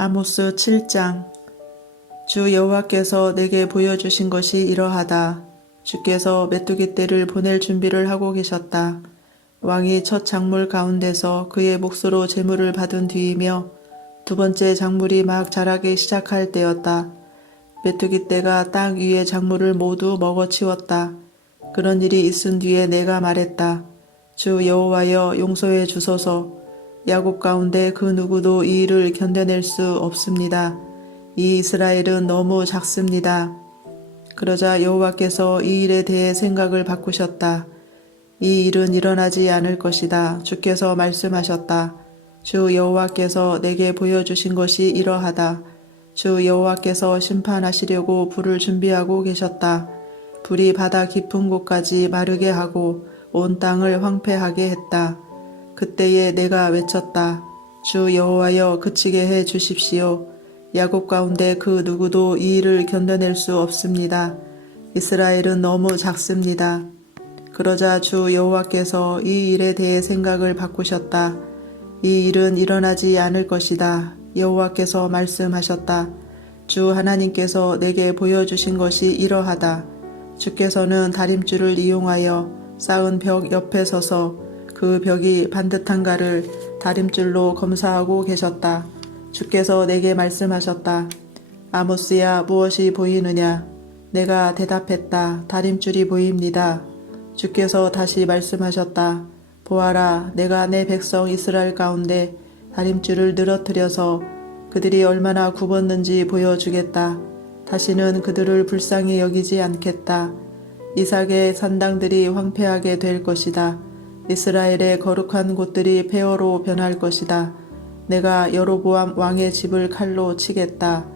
아모스 7장. 주 여호와께서 내게 보여주신 것이 이러하다. 주께서 메뚜기 떼를 보낼 준비를 하고 계셨다. 왕이 첫 작물 가운데서 그의 몫으로 제물을 받은 뒤이며 두 번째 작물이 막 자라기 시작할 때였다. 메뚜기 떼가 땅 위의 작물을 모두 먹어치웠다. 그런 일이 있은 뒤에 내가 말했다. 주 여호와여, 용서해 주소서. 야곱 가운데 그 누구도 이 일을 견뎌낼 수 없습니다. 이 이스라엘은 너무 작습니다. 그러자 여호와께서 이 일에 대해 생각을 바꾸셨다. 이 일은 일어나지 않을 것이다. 주께서 말씀하셨다. 주 여호와께서 내게 보여주신 것이 이러하다. 주 여호와께서 심판하시려고 불을 준비하고 계셨다. 불이 바다 깊은 곳까지 마르게 하고 온 땅을 황폐하게 했다. 그때에 내가 외쳤다. 주 여호와여, 그치게 해 주십시오. 야곱 가운데 그 누구도 이 일을 견뎌낼 수 없습니다. 이스라엘은 너무 작습니다. 그러자 주 여호와께서 이 일에 대해 생각을 바꾸셨다. 이 일은 일어나지 않을 것이다. 여호와께서 말씀하셨다. 주 하나님께서 내게 보여주신 것이 이러하다. 주께서는 다림줄을 이용하여 쌓은 벽 옆에 서서 그 벽이 반듯한가를 다림줄로 검사하고 계셨다. 주께서 내게 말씀하셨다. 아모스야, 무엇이 보이느냐? 내가 대답했다. 다림줄이 보입니다. 주께서 다시 말씀하셨다. 보아라, 내가 내 백성 이스라엘 가운데 다림줄을 늘어뜨려서 그들이 얼마나 굽었는지 보여주겠다. 다시는 그들을 불쌍히 여기지 않겠다. 이삭의 산당들이 황폐하게 될 것이다. 이스라엘의 거룩한 곳들이 폐허로 변할 것이다. 내가 여로보암 왕의 집을 칼로 치겠다.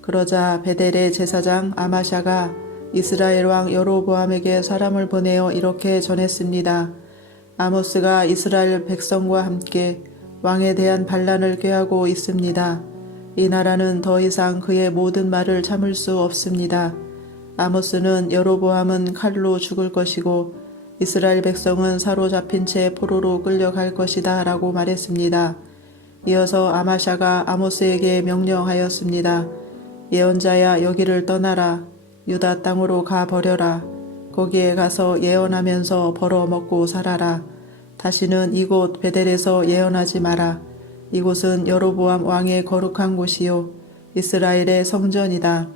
그러자 베델의 제사장 아마샤가 이스라엘 왕 여로보암에게 사람을 보내어 이렇게 전했습니다. 아모스가 이스라엘 백성과 함께 왕에 대한 반란을 꾀하고 있습니다. 이 나라는 더 이상 그의 모든 말을 참을 수 없습니다. 아모스는 여로보암은 칼로 죽을 것이고 이스라엘 백성은 사로잡힌 채 포로로 끌려갈 것이다 라고 말했습니다. 이어서 아마샤가 아모스에게 명령하였습니다. 예언자야, 여기를 떠나라. 유다 땅으로 가 버려라. 거기에 가서 예언하면서 벌어먹고 살아라. 다시는 이곳 베델에서 예언하지 마라. 이곳은 여로보암 왕의 거룩한 곳이요 이스라엘의 성전이다.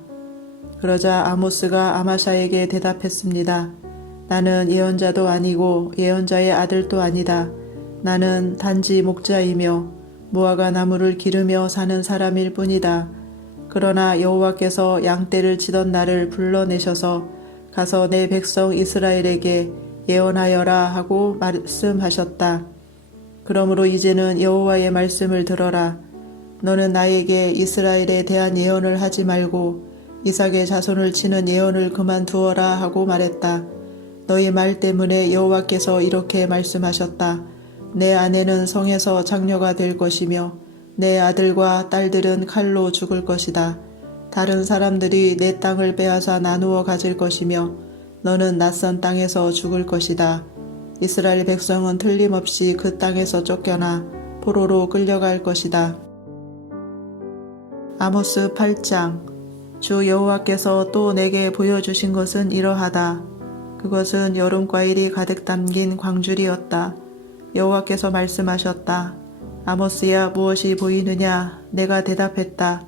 그러자 아모스가 아마샤에게 대답했습니다. 나는 예언자도 아니고 예언자의 아들도 아니다. 나는 단지 목자이며 무화과 나무를 기르며 사는 사람일 뿐이다. 그러나 여호와께서 양떼를 치던 나를 불러내셔서 가서 내 백성 이스라엘에게 예언하여라 하고 말씀하셨다. 그러므로 이제는 여호와의 말씀을 들어라. 너는 나에게 이스라엘에 대한 예언을 하지 말고 이삭의 자손을 치는 예언을 그만두어라 하고 말했다. 너희 말 때문에 여호와께서 이렇게 말씀하셨다. 내 아내는 성에서 장녀가 될 것이며 내 아들과 딸들은 칼로 죽을 것이다. 다른 사람들이 내 땅을 빼앗아 나누어 가질 것이며 너는 낯선 땅에서 죽을 것이다. 이스라엘 백성은 틀림없이 그 땅에서 쫓겨나 포로로 끌려갈 것이다. 아모스 8장. 주 여호와께서 또 내게 보여주신 것은 이러하다. 그것은 여름과일이 가득 담긴 광줄이었다. 여호와께서 말씀하셨다. 아모스야, 무엇이 보이느냐? 내가 대답했다.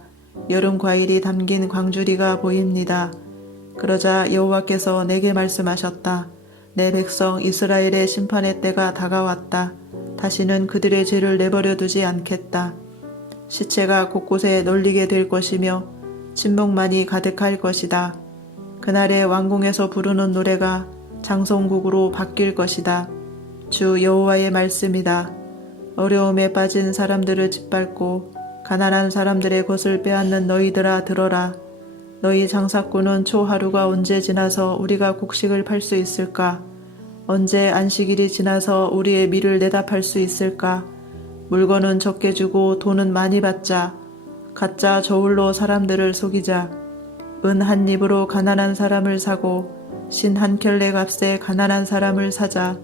여름과일이 담긴 광줄이가 보입니다. 그러자 여호와께서 내게 말씀하셨다. 내 백성 이스라엘의 심판의 때가 다가왔다. 다시는 그들의 죄를 내버려 두지 않겠다. 시체가 곳곳에 널리게 될 것이며 침묵만이 가득할 것이다. 그날의 왕궁에서 부르는 노래가 장송곡으로 바뀔 것이다. 주 여호와의 말씀이다. 어려움에 빠진 사람들을 짓밟고 가난한 사람들의 것을 빼앗는 너희들아, 들어라. 너희 장사꾼은 초하루가 언제 지나서 우리가 곡식을 팔 수 있을까? 언제 안식일이 지나서 우리의 밀을 내다 팔 수 있을까? 물건은 적게 주고 돈은 많이 받자. 가짜 저울로 사람들을 속이자. 은 한 입으로 가난한 사람을 사고 신 한 켤레 값에 가난한 사람을 사자.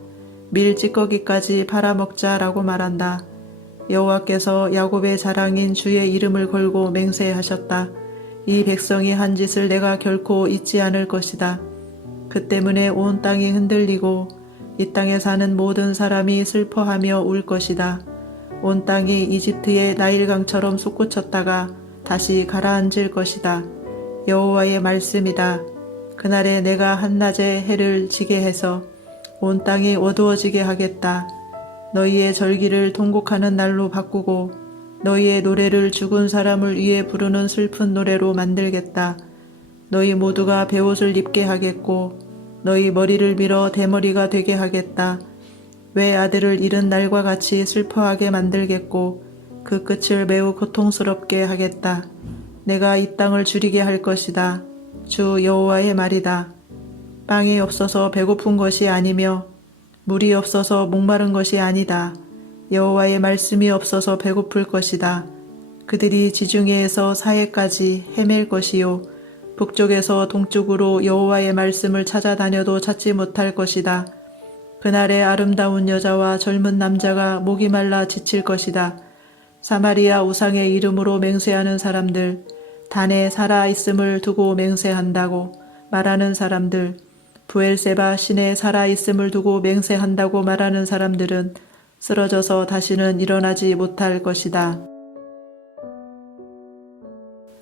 밀 찌꺼기까지 팔아먹자라고 말한다. 여호와께서 야곱의 자랑인 주의 이름을 걸고 맹세하셨다. 이 백성이 한 짓을 내가 결코 잊지 않을 것이다. 그 때문에 온 땅이 흔들리고 이 땅에 사는 모든 사람이 슬퍼하며 울 것이다. 온 땅이 이집트의 나일강처럼 솟구쳤다가 다시 가라앉을 것이다. 여호와의 말씀이다. 그날에 내가 한낮에 해를 지게 해서 온 땅이 어두워지게 하겠다. 너희의 절기를 통곡하는 날로 바꾸고 너희의 노래를 죽은 사람을 위해 부르는 슬픈 노래로 만들겠다. 너희 모두가 베옷을 입게 하겠고 너희 머리를 밀어 대머리가 되게 하겠다. 왜 아들을 잃은 날과 같이 슬퍼하게 만들겠고 그 끝을 매우 고통스럽게 하겠다. 내가 이 땅을 줄이게 할 것이다. 주 여호와의 말이다. 빵이 없어서 배고픈 것이 아니며 물이 없어서 목마른 것이 아니다. 여호와의 말씀이 없어서 배고플 것이다. 그들이 지중해에서 사해까지 헤맬 것이요 북쪽에서 동쪽으로 여호와의 말씀을 찾아다녀도 찾지 못할 것이다. 그날에 아름다운 여자와 젊은 남자가 목이 말라 지칠 것이다. 사마리아 우상의 이름으로 맹세하는 사람들, 단에 살아있음을 두고 맹세한다고 말하는 사람들, 부엘세바 신에 살아있음을 두고 맹세한다고 말하는 사람들은 쓰러져서 다시는 일어나지 못할 것이다.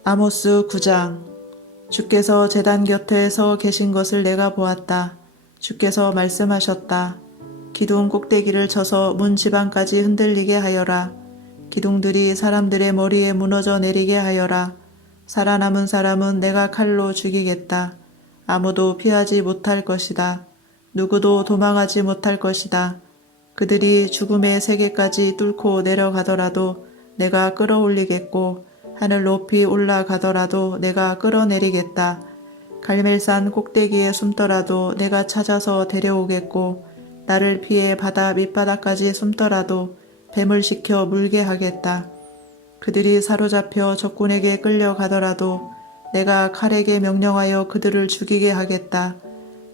아모스 9장. 주께서 제단 곁에 서 계신 것을 내가 보았다. 주께서 말씀하셨다. 기둥 꼭대기를 쳐서 문 지방까지 흔들리게 하여라. 기둥들이 사람들의 머리에 무너져 내리게 하여라. 살아남은 사람은 내가 칼로 죽이겠다. 아무도 피하지 못할 것이다. 누구도 도망하지 못할 것이다. 그들이 죽음의 세계까지 뚫고 내려가더라도 내가 끌어올리겠고 하늘 높이 올라가더라도 내가 끌어내리겠다. 갈멜산 꼭대기에 숨더라도 내가 찾아서 데려오겠고 나를 피해 바다 밑바닥까지 숨더라도 뱀을 시켜 물게 하겠다. 그들이 사로잡혀 적군에게 끌려가더라도 내가 칼에게 명령하여 그들을 죽이게 하겠다.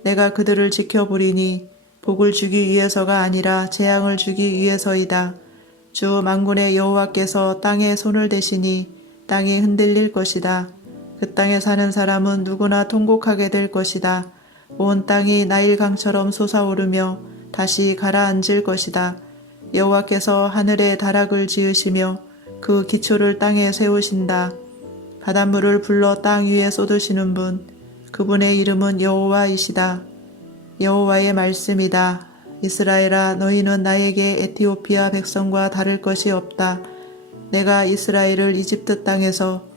내가 그들을 지켜보리니 복을 주기 위해서가 아니라 재앙을 주기 위해서이다. 주 만군의 여호와께서 땅에 손을 대시니 땅이 흔들릴 것이다. 그 땅에 사는 사람은 누구나 통곡하게 될 것이다. 온 땅이 나일강처럼 솟아오르며 다시 가라앉을 것이다. 여호와께서 하늘에 다락을 지으시며 그 기초를 땅에 세우신다. 바닷물을 불러 땅 위에 쏟으시는 분, 그분의 이름은 여호와이시다. 여호와의 말씀이다. 이스라엘아, 너희는 나에게 에티오피아 백성과 다를 것이 없다. 내가 이스라엘을 이집트 땅에서,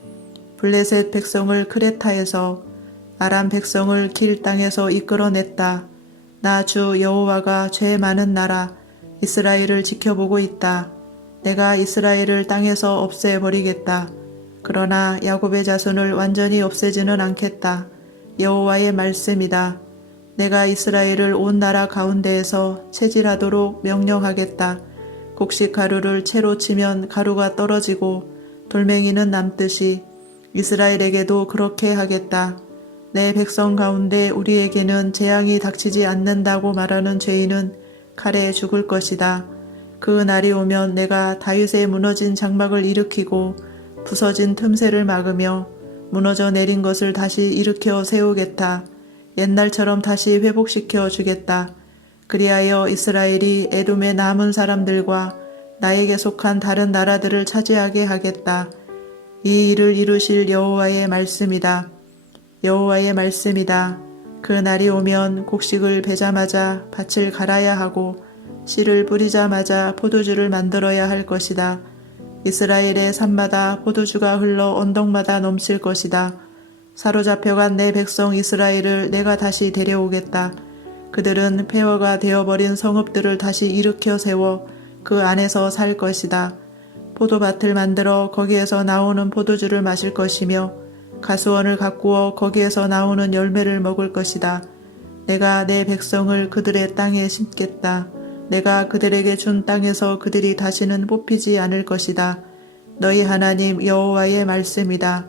블레셋 백성을 크레타에서, 아람 백성을 길 땅에서 이끌어냈다. 나 주 여호와가 죄 많은 나라 이스라엘을 지켜보고 있다. 내가 이스라엘을 땅에서 없애버리겠다. 그러나 야곱의 자손을 완전히 없애지는 않겠다. 여호와의 말씀이다. 내가 이스라엘을 온 나라 가운데에서 체질하도록 명령하겠다. 곡식 가루를 채로 치면 가루가 떨어지고 돌멩이는 남듯이 이스라엘에게도 그렇게 하겠다. 내 백성 가운데 우리에게는 재앙이 닥치지 않는다고 말하는 죄인은 칼에 죽을 것이다. 그 날이 오면 내가 다윗의 무너진 장막을 일으키고 부서진 틈새를 막으며 무너져 내린 것을 다시 일으켜 세우겠다. 옛날처럼 다시 회복시켜 주겠다. 그리하여 이스라엘이 에돔의 남은 사람들과 나에게 속한 다른 나라들을 차지하게 하겠다. 이 일을 이루실 여호와의 말씀이다. 여호와의 말씀이다. 그 날이 오면 곡식을 베자마자 밭을 갈아야 하고 씨를 뿌리자마자 포도주를 만들어야 할 것이다. 이스라엘의 산마다 포도주가 흘러 언덕마다 넘칠 것이다. 사로잡혀간 내 백성 이스라엘을 내가 다시 데려오겠다. 그들은 폐허가 되어버린 성읍들을 다시 일으켜 세워 그 안에서 살 것이다. 포도밭을 만들어 거기에서 나오는 포도주를 마실 것이며 가수원을 가꾸어 거기에서 나오는 열매를 먹을 것이다. 내가 내 백성을 그들의 땅에 심겠다. 내가 그들에게 준 땅에서 그들이 다시는 뽑히지 않을 것이다. 너희 하나님 여호와의 말씀이다.